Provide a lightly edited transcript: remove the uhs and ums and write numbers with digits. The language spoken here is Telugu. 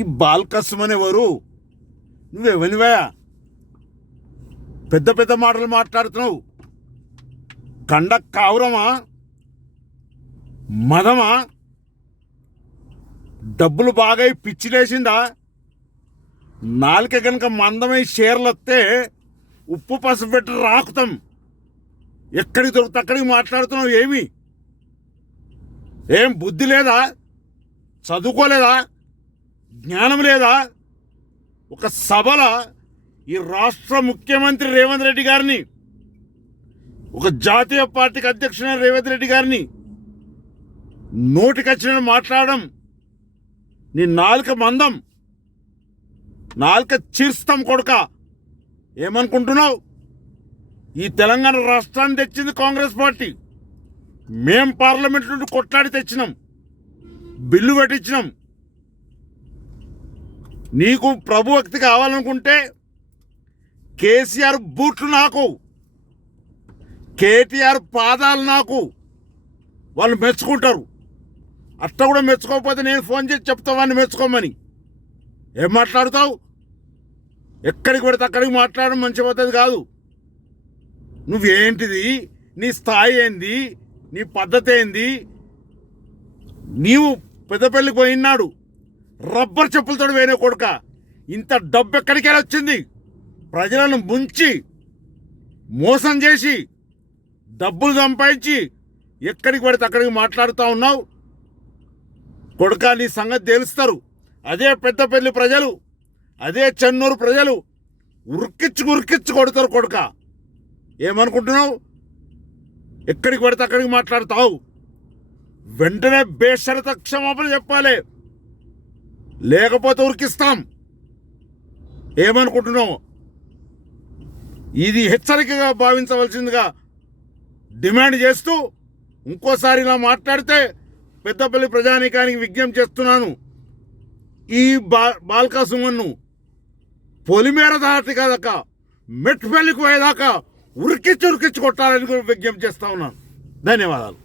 ఈ బాల్కస్మన్ అనేవారు? నువ్వెవనివా? పెద్ద పెద్ద మాటలు మాట్లాడుతున్నావు. కండ కావురమా? మదమా? డబ్బులు బాగా పిచ్చిలేసిందా? నాలుక కనుక మందమై షేర్లు వస్తే ఉప్పు పసుపు పెట్టి రాకుతాం. ఎక్కడికి దొరికితే అక్కడికి మాట్లాడుతున్నావు. ఏం బుద్ధి లేదా? చదువుకోలేదా? జ్ఞానం లేదా? ఒక సభల ఈ రాష్ట్ర ముఖ్యమంత్రి రేవంత్ రెడ్డి గారిని, ఒక జాతీయ పార్టీకి అధ్యక్షుడైన రేవంత్ రెడ్డి గారిని నోటికొచ్చిన మాట్లాడడం నీ నాలుక మందం, నాలుక చీర్స్తాం కొడుక. ఏమనుకుంటున్నావు? ఈ తెలంగాణ రాష్ట్రాన్ని తెచ్చింది కాంగ్రెస్ పార్టీ. మేం పార్లమెంట్ నుండి కొట్లాడి తెచ్చినాం, బిల్లు పెట్టించినాం. నీకు ప్రభుభక్తి కావాలనుకుంటే కేసీఆర్ బూట్లు నాకు, కేటీఆర్ పాదాలు నాకు. వాళ్ళు మెచ్చుకుంటారు. అట్లా కూడా మెచ్చుకోకపోతే నేను ఫోన్ చేసి చెప్తా వాడిని మెచ్చుకోమని. ఏం మాట్లాడుతావు? ఎక్కడికి పడితే అక్కడికి మాట్లాడడం మంచి పద్ధతి కాదు. నువ్వేంటిది? నీ స్థాయి ఏంది? నీ పద్ధతి ఏంది? నీవు పెద్దపల్లికి పోయినాడు రబ్బర్ చెప్పులతో వేరే కొడుక. ఇంత డబ్బు ఎక్కడికి వచ్చింది? ప్రజలను ముంచి మోసం చేసి డబ్బులు సంపాదించి ఎక్కడికి పడితే అక్కడికి మాట్లాడుతూ ఉన్నావు కొడుక. నీ సంగతి తెలుస్తారు. అదే పెద్దపల్లి ప్రజలు, అదే చెన్నూరు ప్రజలు ఉరికిచ్చి కొడతారు కొడుక. ఏమనుకుంటున్నావు? ఎక్కడికి పడితే అక్కడికి మాట్లాడుతావు. వెంటనే బేషరత క్షమాపణ చెప్పాలి, లేకపోతే ఉరికిస్తాం. ఏమనుకుంటున్నావు? ఇది హెచ్చరికగా భావించవలసిందిగా డిమాండ్ చేస్తూ ఇంకోసారి ఇలా మాట్లాడితే పెద్దపల్లి ప్రజానీకానికి విజ్ఞప్తి చేస్తున్నాను. ఈ బాల్కసుమన్ను పొలిమేర దాటి కదక మెట్టుపల్లికి పోయేదాకా ఉరికిచ్చి కొట్టాలని విజ్ఞప్తి చేస్తా ఉన్నాను. ధన్యవాదాలు.